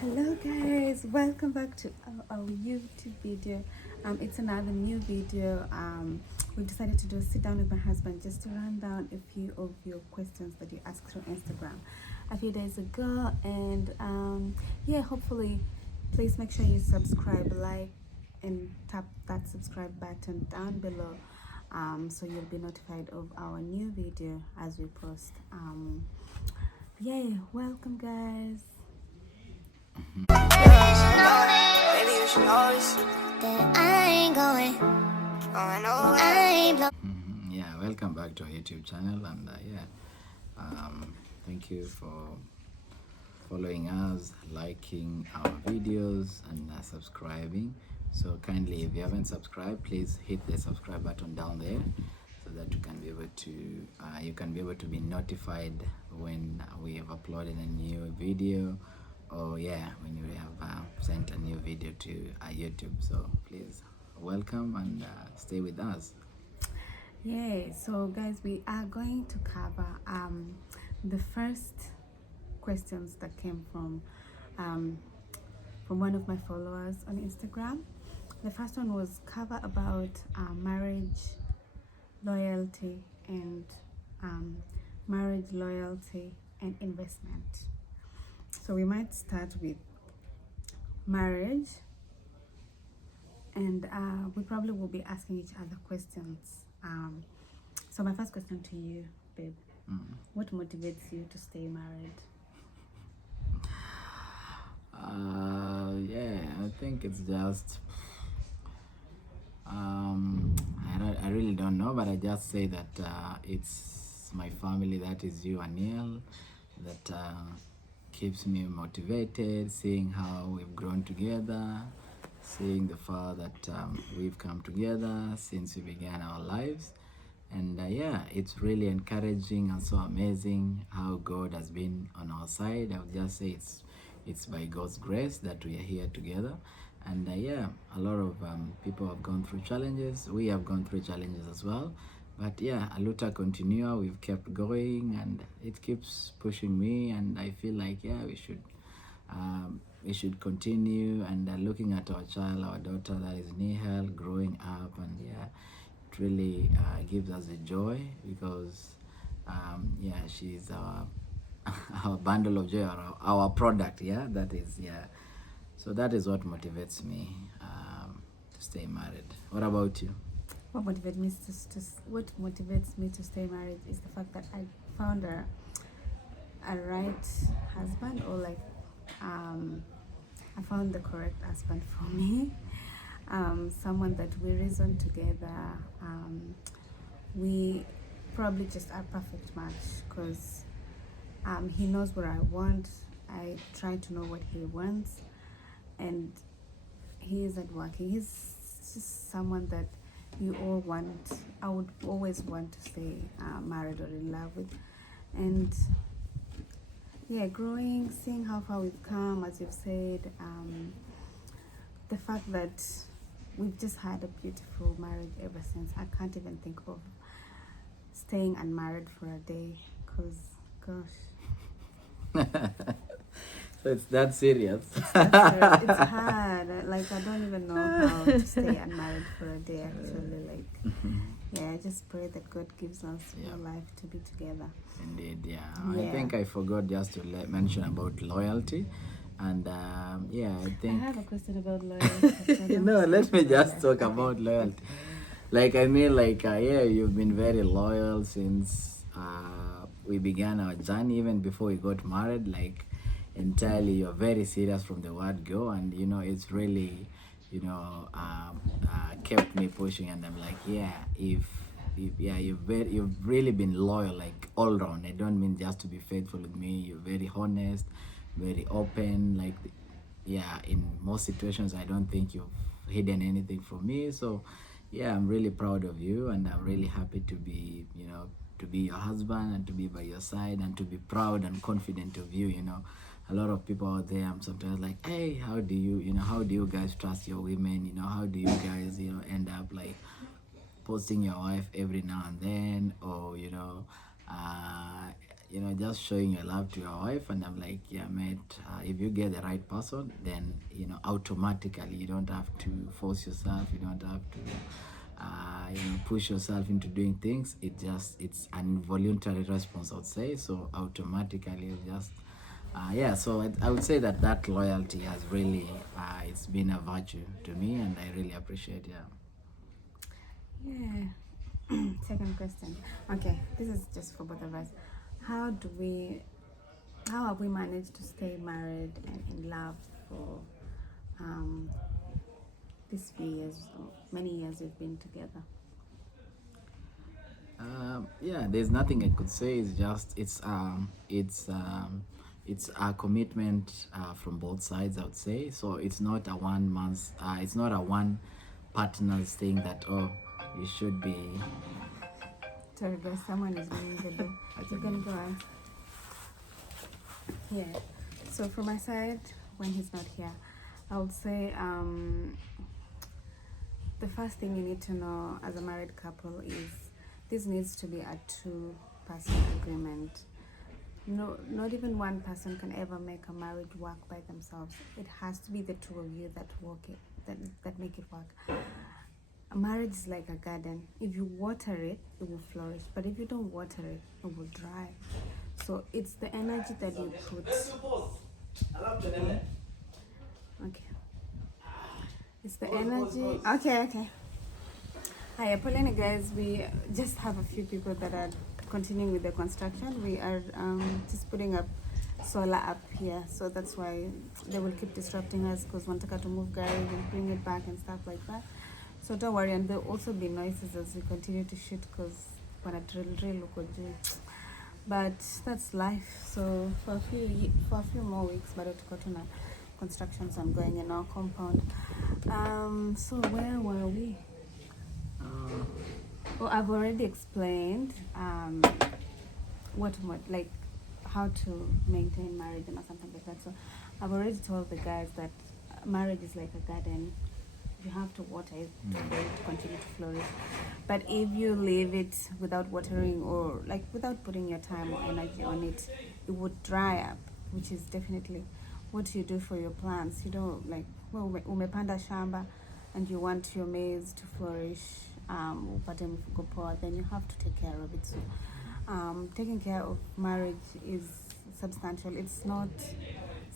Hello guys, welcome back to our YouTube video. It's another new video. We've decided to do a sit down with my husband just to run down a few of your questions that you asked through Instagram a few days ago. And yeah, hopefully, please make sure you subscribe, like, and tap that subscribe button down below, so you'll be notified of our new video as we post. Yeah, welcome guys. Baby, you should know this. That I ain't going nowhere. I ain't Yeah, welcome back to our YouTube channel, and thank you for following us, liking our videos, and subscribing. So kindly, if you haven't subscribed, please hit the subscribe button down there, so that you can be able to be notified when we have uploaded a new video, or when we have sent a new video to YouTube. So please welcome and stay with us. Yeah, so guys, we are going to cover the first questions that came from one of my followers on Instagram. The first one was cover about marriage loyalty and investment. So we might start with marriage, and we probably will be asking each other questions. So my first question to you, babe, what motivates you to stay married? I think it's just I really don't know, but I just say that it's my family, that is you and Neil, that keeps me motivated, seeing how we've grown together, seeing the far that we've come together since we began our lives. And it's really encouraging and so amazing how God has been on our side. I would just say it's by God's grace that we are here together. And a lot of people have gone through challenges. We have gone through challenges as well. But a luta continua, we've kept going, and it keeps pushing me. And I feel like we should continue. And looking at our child, our daughter, that is Nihal, growing up, and it really gives us a joy, because she's our our bundle of joy, our product. That is. So that is what motivates me to stay married. What about you? What motivates me to stay married is the fact that I found a right husband, or like I found the correct husband for me. Someone that we reason together. We probably just a perfect match, because he knows what I want. I try to know what he wants, and he isn't working. He's just someone that you all want. I would always want to stay married or in love with. And growing, seeing how far we've come, as you've said, the fact that we've just had a beautiful marriage ever since. I can't even think of staying unmarried for a day, because gosh. So it's that serious. It's hard. Like, I don't even know how to stay unmarried for a day, actually. Like, I just pray that God gives us more life to be together. Indeed, I think I forgot just to mention about loyalty. And I think I have a question about loyalty. no, let me just talk about loyalty. Like, I mean, like, you've been very loyal since we began our journey, even before we got married. Like, entirely, you're very serious from the word go, and it's really kept me pushing. And I'm like, if you've really been loyal, like, all round. I don't mean just to be faithful with me. You're very honest, very open. Like, in most situations, I don't think you've hidden anything from me. So I'm really proud of you, and I'm really happy to be your husband, and to be by your side, and to be proud and confident of you. A lot of people out there, I'm sometimes like, hey, how do you guys trust your women? How do you guys end up like posting your wife every now and then, or just showing your love to your wife. And I'm like, yeah, mate, if you get the right person, then automatically you don't have to force yourself, you don't have to push yourself into doing things. It's an involuntary response, I would say. So automatically you just yeah, so I would say that loyalty has really it's been a virtue to me, and I really appreciate. Yeah. Second question. Okay, this is just for both of us. How have we managed to stay married and in love for these few years, or many years we've been together? Yeah, there's nothing I could say. It's just it's a commitment from both sides, I would say. So it's not a it's not a one partner's thing that, oh, you should be. Sorry guys, someone is ringing the door. You can go on. Yeah. So from my side, when he's not here, I would say the first thing you need to know as a married couple is this needs to be a two-person agreement. No, not even one person can ever make a marriage work by themselves. It has to be the two of you that that make it work. A marriage is like a garden. If you water it, it will flourish. But if you don't water it, it will dry. So it's the energy that you put. Okay. It's the energy. Okay. Hi, Apolline guys. We just have a few people that are continuing with the construction. We are just putting up solar up here, so that's why they will keep disrupting us because wanted to move Gary and bring it back and stuff like that. So don't worry, and there'll also be noises as we continue to shoot because when I drill but that's life. So for a few more weeks, but to continue construction's ongoing in our compound. So where were we? Well, I've already explained what like how to maintain marriage and something like that. So I've already told the guys that marriage is like a garden. You have to water it for it to continue to flourish. But if you leave it without watering or like without putting your time or energy on it, it would dry up, which is definitely what you do for your plants. You don't like, well, umepanda shamba and you want your maize to flourish, then you have to take care of it. So taking care of marriage is substantial. It's not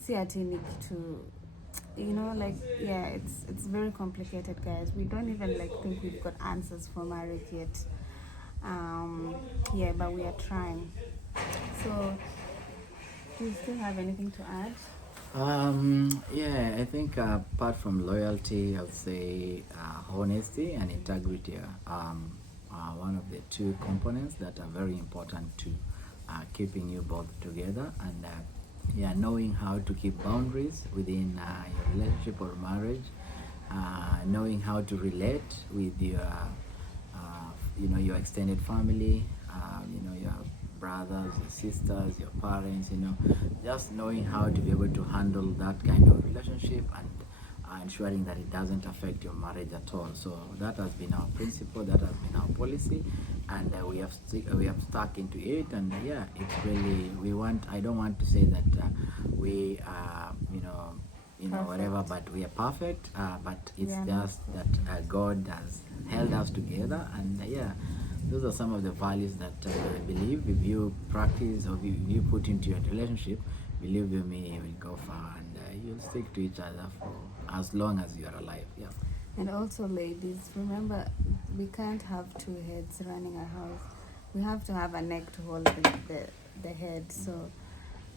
sciatic to it's very complicated, guys. We don't even think we've got answers for marriage yet. But we are trying. So do you still have anything to add? I think apart from loyalty, I would say honesty and integrity are one of the two components that are very important to keeping you both together, and knowing how to keep boundaries within your relationship or marriage, knowing how to relate with your extended family, your brothers, your sisters, your parents, just knowing how to be able to handle that kind of relationship and ensuring that it doesn't affect your marriage at all. So that has been our principle, that has been our policy, and we have stuck into it. And it's really, I don't want to say that we are whatever, but we are perfect, but it's just that God has held us together. And those are some of the values that I believe if you practice or if you put into your relationship, believe you me, you will go far, and you'll stick to each other for as long as you are alive. And also, ladies, remember, we can't have two heads running a house. We have to have a neck to hold the head. So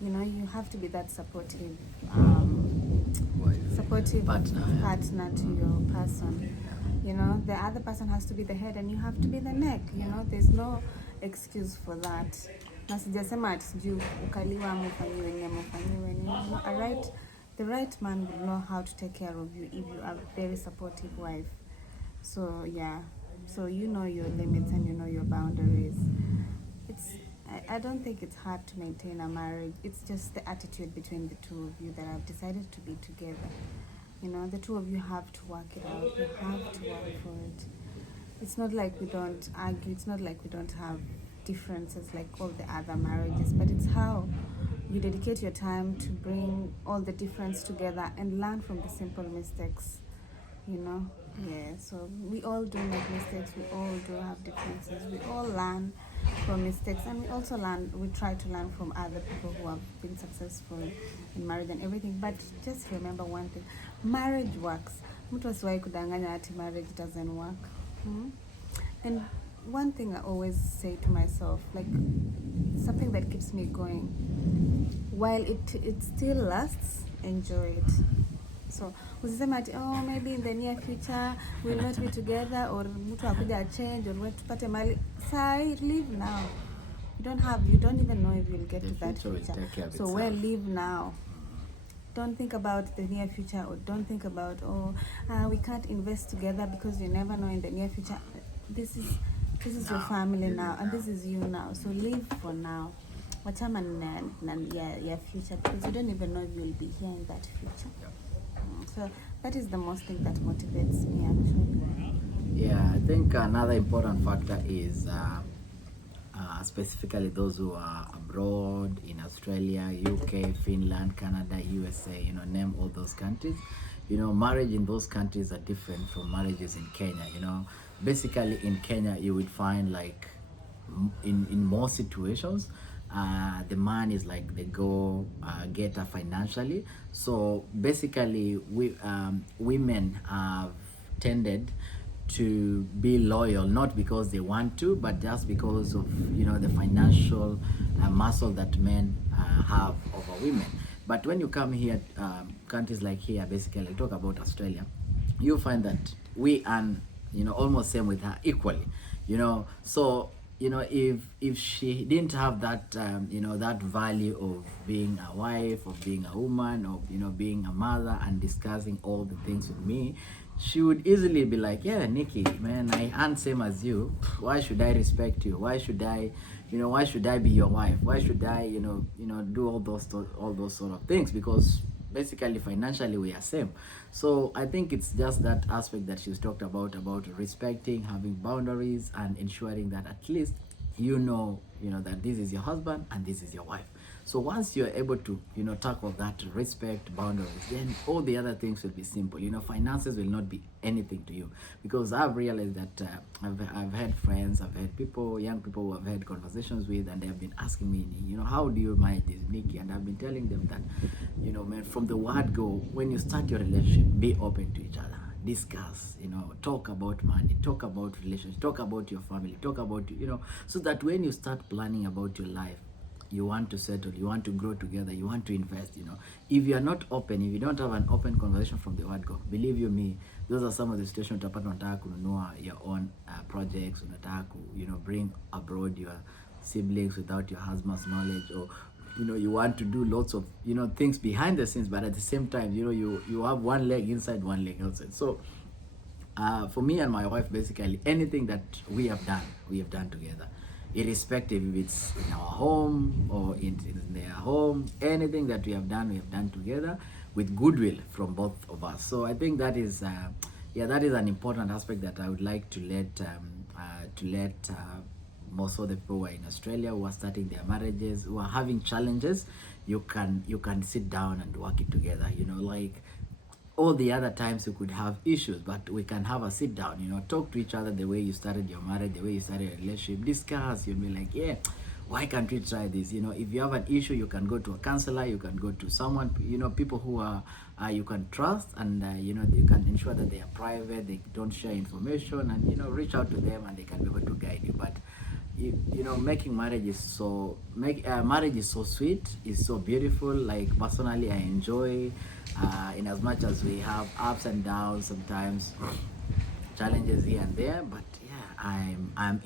you have to be that supportive partner to your person. The other person has to be the head and you have to be the neck. There's no excuse for that. Na sijasema ati sijui ukaliwa ama ufanyiwe nini. The right man will know how to take care of you if you are a very supportive wife. So so you know your limits and you know your boundaries. I don't think it's hard to maintain a marriage. It's just the attitude between the two of you that have decided to be together. The two of you have to work it out. You have to work for it. It's not like we don't argue. It's not like we don't have differences like all the other marriages, but it's how you dedicate your time to bring all the difference together and learn from the simple mistakes, you know. Yeah, so we all do make mistakes, we all do have differences, we all learn from mistakes, and we try to learn from other people who have been successful in marriage and everything. But just remember one thing, marriage works. Mtu asiwahi kudanganya ati marriage doesn't work. And one thing I always say to myself, like something that keeps me going, while it still lasts, enjoy it. So usisema ati oh maybe in the near future we'll not be together, or mtu akuja change, or tupate mali. Sai, live now. You don't even know if you'll get to that future. So well, live now. Don't think about the near future, or don't think about we can't invest together because you never know in the near future. This is your family now, and this is you now. So live for now. Wachama your future, because you don't even know if you'll be here in that future. So that is the most thing that motivates me, actually. Yeah, I think another important factor is specifically those who are abroad in Australia, UK, Finland, Canada, USA, you know, name all those countries. You know, marriage in those countries are different from marriages in Kenya. You know, basically in Kenya you would find like in most situations the man is like the go getter financially. So basically women have tended to be loyal, not because they want to, but just because of, you know, the financial muscle that men have over women. But when you come here, countries like here, basically talk about Australia, you find that we earn, you know, almost same with her equally, you know. So, you know, if she didn't have that you know, that value of being a wife, of being a woman, of, you know, being a mother and discussing all the things with me, she would easily be like, yeah, Nikki, man, I earn same as you. Why should I respect you? Why should I, you know, why should I be your wife? Why should I, you know, do all those sort of things? Because basically financially we are same. So I think it's just that aspect that she's talked about respecting, having boundaries, and ensuring that at least you know that this is your husband and this is your wife. So once you're able to, you know, tackle that respect, boundaries, then all the other things will be simple. You know, finances will not be anything to you, because I've realized that I've had friends, I've had people, young people who I've had conversations with, and they have been asking me, you know, how do you manage this, Nikki? And I've been telling them that, you know, man, from the word go, when you start your relationship, be open to each other. Discuss, you know, talk about money, talk about relations, talk about your family, talk about, you know, so that when you start planning about your life, you want to settle, you want to grow together, you want to invest, you know. If you are not open, if you don't have an open conversation from the word go, believe you me, those are some of the situations utapata unataka kununua your own projects, unataka, you know, bring abroad your siblings without your husband's knowledge, or, you know, you want to do lots of, you know, things behind the scenes, but at the same time, you know, you have one leg inside, one leg outside. So for me and my wife, basically anything that we have done together, irrespective if it's in our home or in their home. Anything that we have done together with goodwill from both of us. So I think that is that is an important aspect that I would like to let most of the people who are in Australia, who are starting their marriages, who are having challenges, you can sit down and work it together. You know, like all the other times you could have issues, but we can have a sit down, you know, talk to each other the way you started your marriage, the way you started a relationship, discuss. You'll be like, yeah, why can't we try this? You know, if you have an issue, you can go to a counselor, you can go to someone, you know, people who are you can trust, and you know, you can ensure that they are private, they don't share information, and, you know, reach out to them and they can be able to guide you. But you know, making marriage is so sweet, is so beautiful. Like personally, I enjoy in as much as we have ups and downs, sometimes challenges here and there, but yeah, I'm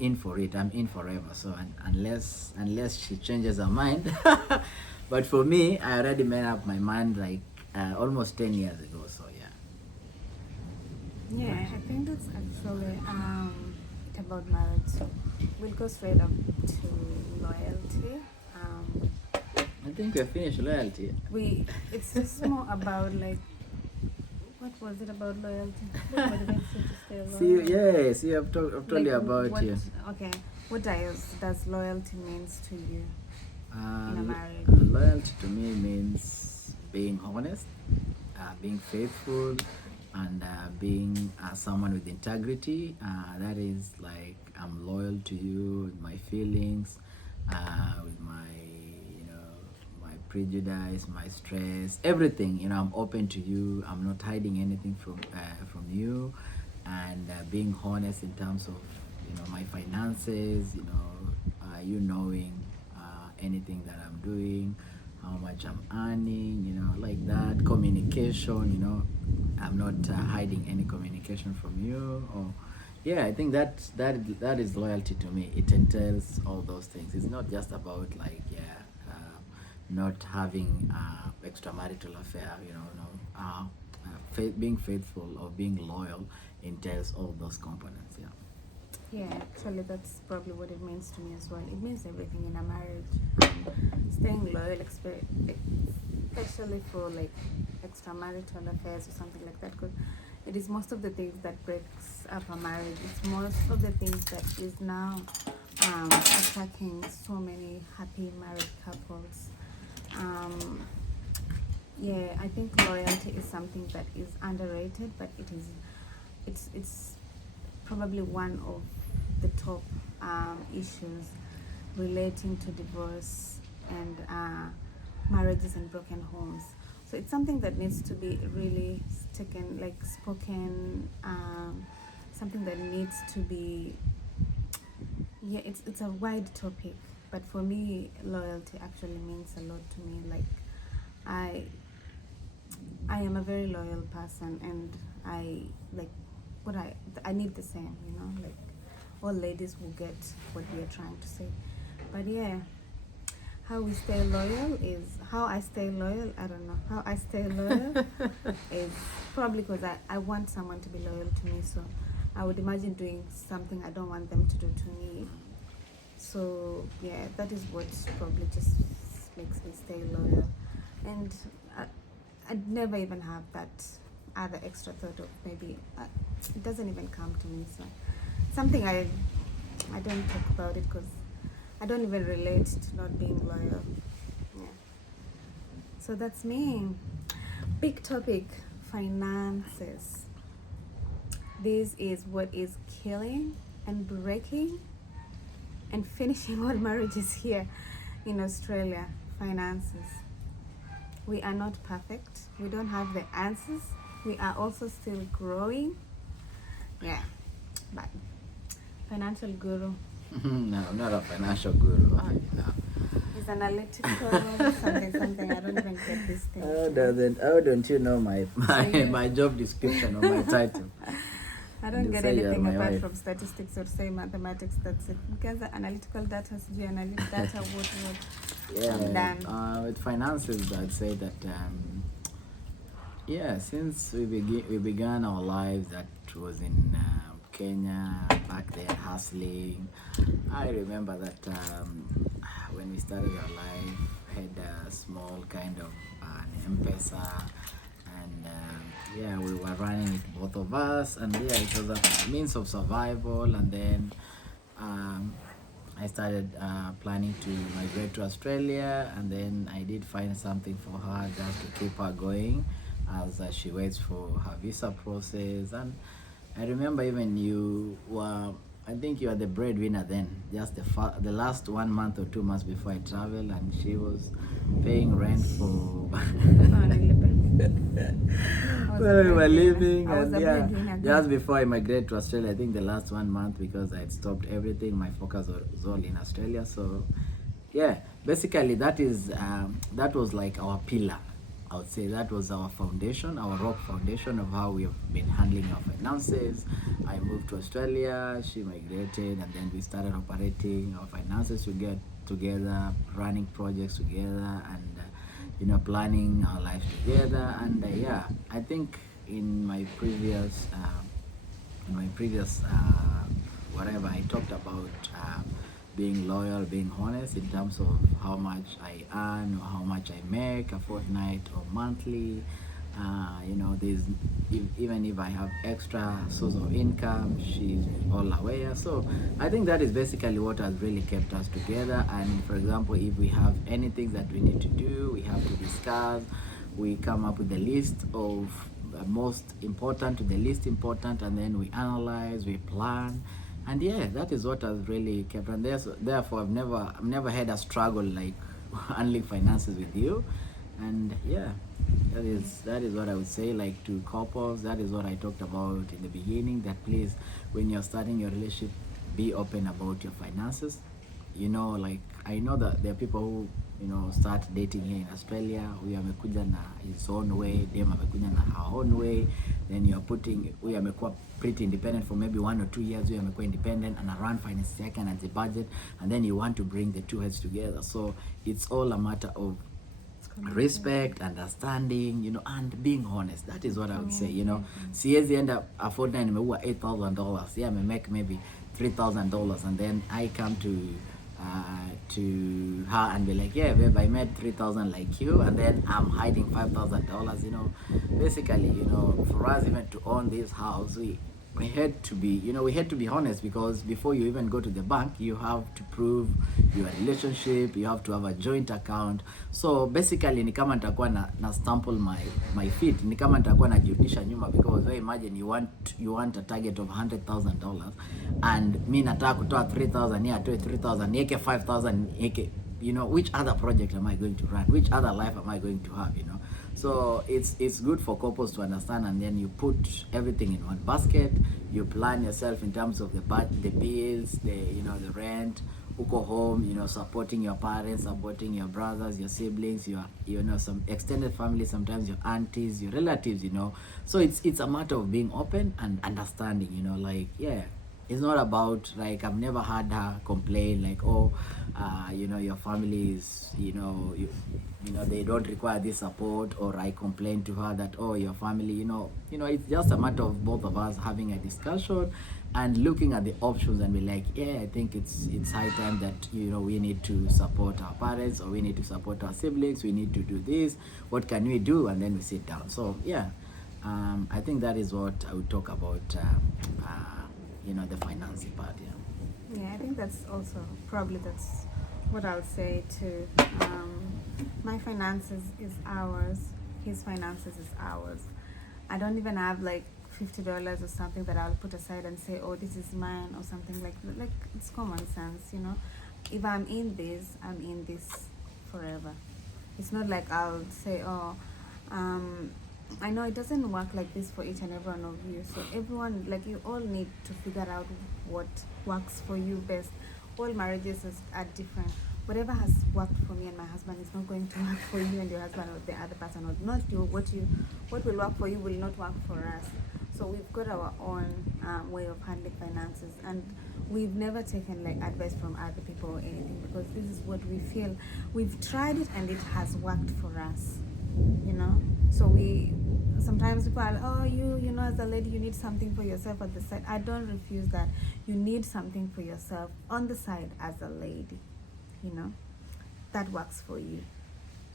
in for it. I'm in forever. So unless she changes her mind, but for me, I already made up my mind like almost 10 years ago. So yeah, I think that's actually about marriage. So we'll go straight up to loyalty. I think we're finished loyalty. It's just more about like What was it about loyalty? What motivates you to stay See, loyal? yeah, see, I've told you about what, you. okay, what does loyalty means to you in a marriage? Loyalty to me means being honest, being faithful, and being someone with integrity. That is like I'm loyal to you with my feelings, with my, you know, my prejudice, my stress, everything. You know, I'm open to you. I'm not hiding anything from you, and being honest in terms of, you know, my finances. You know, you knowing anything that I'm doing, how much I'm earning, you know, like that. Communication, you know, I'm not hiding any communication from you. Or yeah, I think that is loyalty to me. It entails all those things. It's not just about like, yeah, not having extramarital affair. You know, no, being faithful or being loyal entails all those components. Yeah. Yeah, actually, that's probably what it means to me as well. It means everything in a marriage. Staying loyal, especially for like extramarital affairs or something like that, because it is most of the things that breaks up a marriage. It's most of the things that is now attacking so many happy married couples. Yeah, I think loyalty is something that is underrated, but it's probably one of the top issues relating to divorce and marriages and broken homes. So it's something that needs to be really spoken, something that needs to be, yeah, it's a wide topic, but for me, loyalty actually means a lot to me. Like, I am a very loyal person, and I like what I need the same, you know, like all ladies will get what we are trying to say. But yeah, how I stay loyal, I don't know. How I stay loyal is probably because I want someone to be loyal to me, so I would imagine doing something I don't want them to do to me. So yeah, that is what probably just makes me stay loyal. And I'd never even have that other extra thought of maybe it doesn't even come to me. So something I don't talk about it because I don't even relate to not being loyal. Yeah. So that's me. Big topic, finances. This is what is killing and breaking and finishing all marriages here in Australia. Finances. We are not perfect. We don't have the answers. We are also still growing. Yeah, but financial guru. No, I'm not a financial guru. No. He's analytical, something. I don't even get this thing. How don't you know my job description or my title? I don't get anything apart from statistics or say mathematics. That's it. Because the analytical data, analytic data, what? Yeah. I'm done. With finances, I'd say that yeah, since we began our lives, that was in Kenya, back there hustling. I remember that when we started our life, had a small kind of an M-Pesa, and yeah, we were running it, both of us, and yeah, it was a means of survival. And then I started planning to migrate to Australia, and then I did find something for her just to keep her going as she waits for her visa process. And I remember even you were, I think you were the breadwinner then, just the last 1 month or 2 months before I traveled, and she was paying rent for where we were living. And yeah, just before I migrated to Australia, I think the last 1 month, because I had stopped everything, my focus was all in Australia. So yeah, basically that was like our pillar. I would say that was our foundation, our rock foundation of how we have been handling our finances. I moved to Australia, she migrated, and then we started operating our finances together, running projects together, and you know, planning our lives together. And yeah, I think in my previous whatever, I talked about being loyal, being honest in terms of how much I earn or how much I make a fortnight or monthly. You know, even if I have extra source of income, she's all aware. So I think that is basically what has really kept us together. And for example, if we have anything that we need to do, we have to discuss, we come up with a list of most important to the least important, and then we analyze, we plan, and yeah, that is what has really kept. And therefore, I've never had a struggle like handling finances with you, and yeah, that is what I would say. Like to couples, that is what I talked about in the beginning. That please, when you're starting your relationship, be open about your finances. You know, like I know that there are people who, you know, start dating here in Australia. Huyu amekuja na his own way, dem amekuja na her own way. Then you're putting, huyu amekuwa pretty independent for maybe 1 or 2 years. Huyu amekuwa independent and run finances yake and the budget, and then you want to bring the two heads together. So it's all a matter of respect, understanding, you know, and being honest. That is what I would say, you know. Siezi enda a fortnight nimeua $8,000. Yeah, I may make maybe $3,000, and then I come to her and be like, yeah, babe, I made 3,000 like you, and then I'm hiding $5,000. You know, basically, you know, for us even to own this house, we had to be, you know, we had to be honest, because before you even go to the bank, you have to prove your relationship, you have to have a joint account. So basically ni kama nitakuwa na stample my feet, ni kama nitakuwa najirudisha nyuma, because well, imagine you want a target of $100,000 and mi nataka kutoa 3,000, yeah, atoe 3,000, nieke 5,000, nieke, you know, which other project am I going to run? Which other life am I going to have, you know? So it's good for couples to understand, and then you put everything in one basket. You plan yourself in terms of the bills, the rent, uko home, you know, supporting your parents, supporting your brothers, your siblings, some extended family, sometimes your aunties, your relatives, you know. So it's a matter of being open and understanding, you know, like, yeah. It's not about, like, I've never had her complain like, oh, you know, your family is, you know, they don't require this support, or I complain to her that, oh, your family, you know, it's just a matter of both of us having a discussion and looking at the options and be like, yeah, I think it's high time that, you know, we need to support our parents, or we need to support our siblings, we need to do this, what can we do? And then we sit down. So yeah, I think that is what I would talk about, you know, the financing part. Yeah, I think that's also probably that's what I'll say too. My finances is ours, his finances is ours. I don't even have like $50 or something that I'll put aside and say, oh, this is mine, or something like that. Like, it's common sense, you know. If I'm in this, I'm in this forever. It's not like I'll say, oh, I know it doesn't work like this for each and every one of you. So everyone, like, you all need to figure out what works for you best. All marriages are different. Whatever has worked for me and my husband is not going to work for you and your husband or the other person, or not you. What will work for you will not work for us. So we've got our own way of handling finances, and we've never taken like advice from other people or anything, because this is what we feel. We've tried it and it has worked for us, you know. So sometimes people are, oh, you know, as a lady, you need something for yourself at the side. I don't refuse that. You need something for yourself on the side as a lady, you know, that works for you.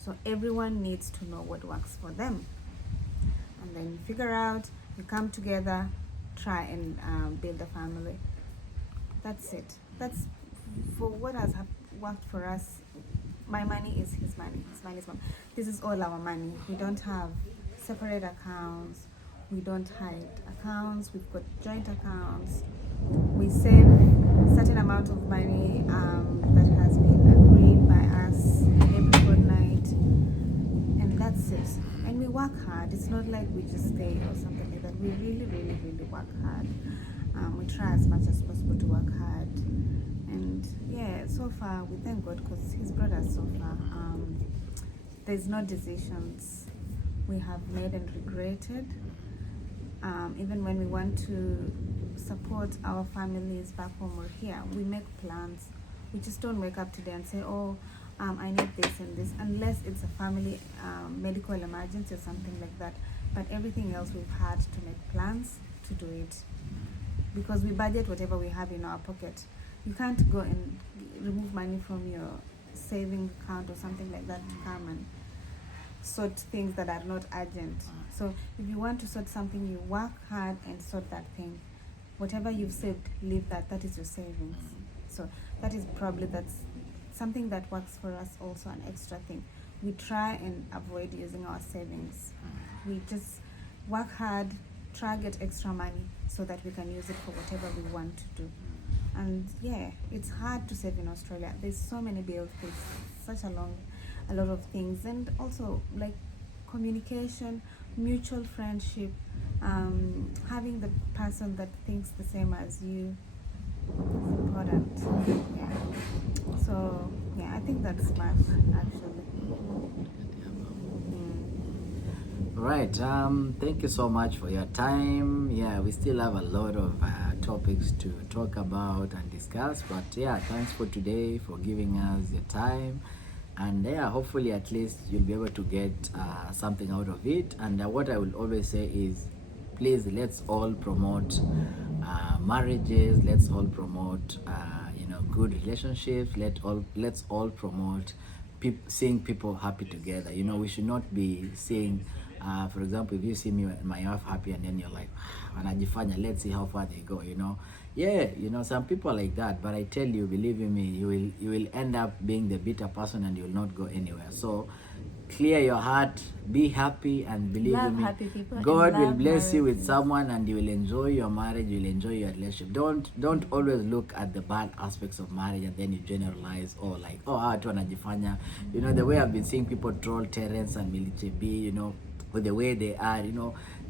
So everyone needs to know what works for them, and then you figure out, you come together, try and build a family. That's it. That's for what has worked for us. My money is his money, his money is mine. This is all our money. We don't have separate accounts, we don't hide accounts, we've got joint accounts. We save a certain amount of money that has been agreed by us every fortnight, and that's it. And we work hard. It's not like we just stay or something like that. We really, really, really work hard. We try as much as possible to work hard, and yeah, so far we thank God, because He's brought us so far. There's no decisions we have made and regretted. Even when we want to support our families back home or here, we make plans. We just don't wake up today and say, oh, I need this and this, unless it's a family medical emergency or something like that. But everything else, we've had to make plans to do it, because we budget whatever we have in our pocket. You can't go and remove money from your saving account or something like that to come and sort things that are not urgent. So if you want to sort something, you work hard and sort that thing. Whatever you've saved, leave that. That is your savings. So that is probably, that's something that works for us also, an extra thing. We try and avoid using our savings. We just work hard, try get extra money so that we can use it for whatever we want to do. And yeah, it's hard to save in Australia. There's so many bills, there's such a lot of things, and also like communication, mutual friendship, having the person that thinks the same as you is important. Yeah. So yeah, I think that's smart actually. Right. Thank you so much for your time. Yeah, we still have a lot of topics to talk about and discuss, but yeah, thanks for today, for giving us your time. And yeah, hopefully at least you'll be able to get something out of it. And what I will always say is, please, let's all promote marriages. Let's all promote good relationships. Let's all promote seeing people happy together. We should not be seeing for example, if you see me and my wife happy and then you're like, wanajifanya, let's see how far they go. Yeah, some people are like that, but I tell you, believe in me, you will end up being the bitter person and you will not go anywhere. So clear your heart, be happy, and believe Love in me, happy people, God will love bless you with marriages. someone and you will enjoy your marriage, you will enjoy your relationship. Don't always look at the bad aspects of marriage and then you generalize, or like, watu wanajifanya. The way I've been seeing people troll Terence and Miliche B, with the way they are,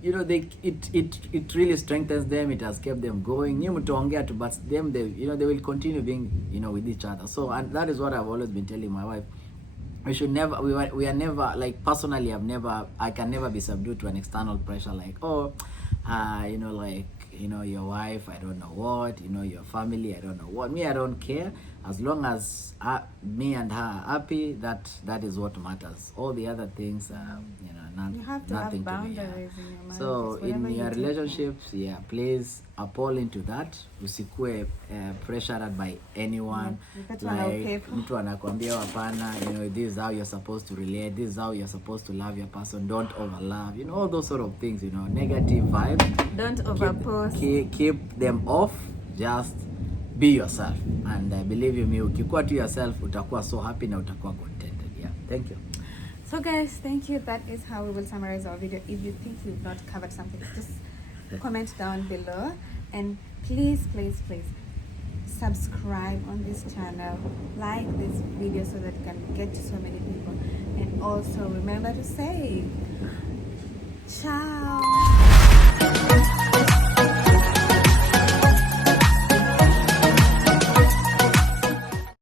it really strengthens them. It has kept them going. But them, they will continue being with each other. So, and that is what I've always been telling my wife. We should never, we are never, like, personally, I can never be subdued to an external pressure, like, your wife, I don't know what, your family, I don't know what. Me, I don't care. As long as me and her are happy, that is what matters. All the other things, You have to nothing have to me. boundaries in your marriage. So in Whatever your you do. relationships, please fall into that. Usikue pressured by anyone. Like mtu anakuambia hapana, this is how you're supposed to relate, this is how you're supposed to love your person, don't overlove, all those sort of things, negative vibes. Don't overpost. Keep them off. Just be yourself, and believe me, ukikuwa to yourself utakuwa so happy na utakuwa contented. Yeah, thank you. So guys, thank you. That is how we will summarize our video. If you think we've not covered something, just comment down below, and please subscribe on this channel, like this video so that it can get to so many people, and also remember to say ciao.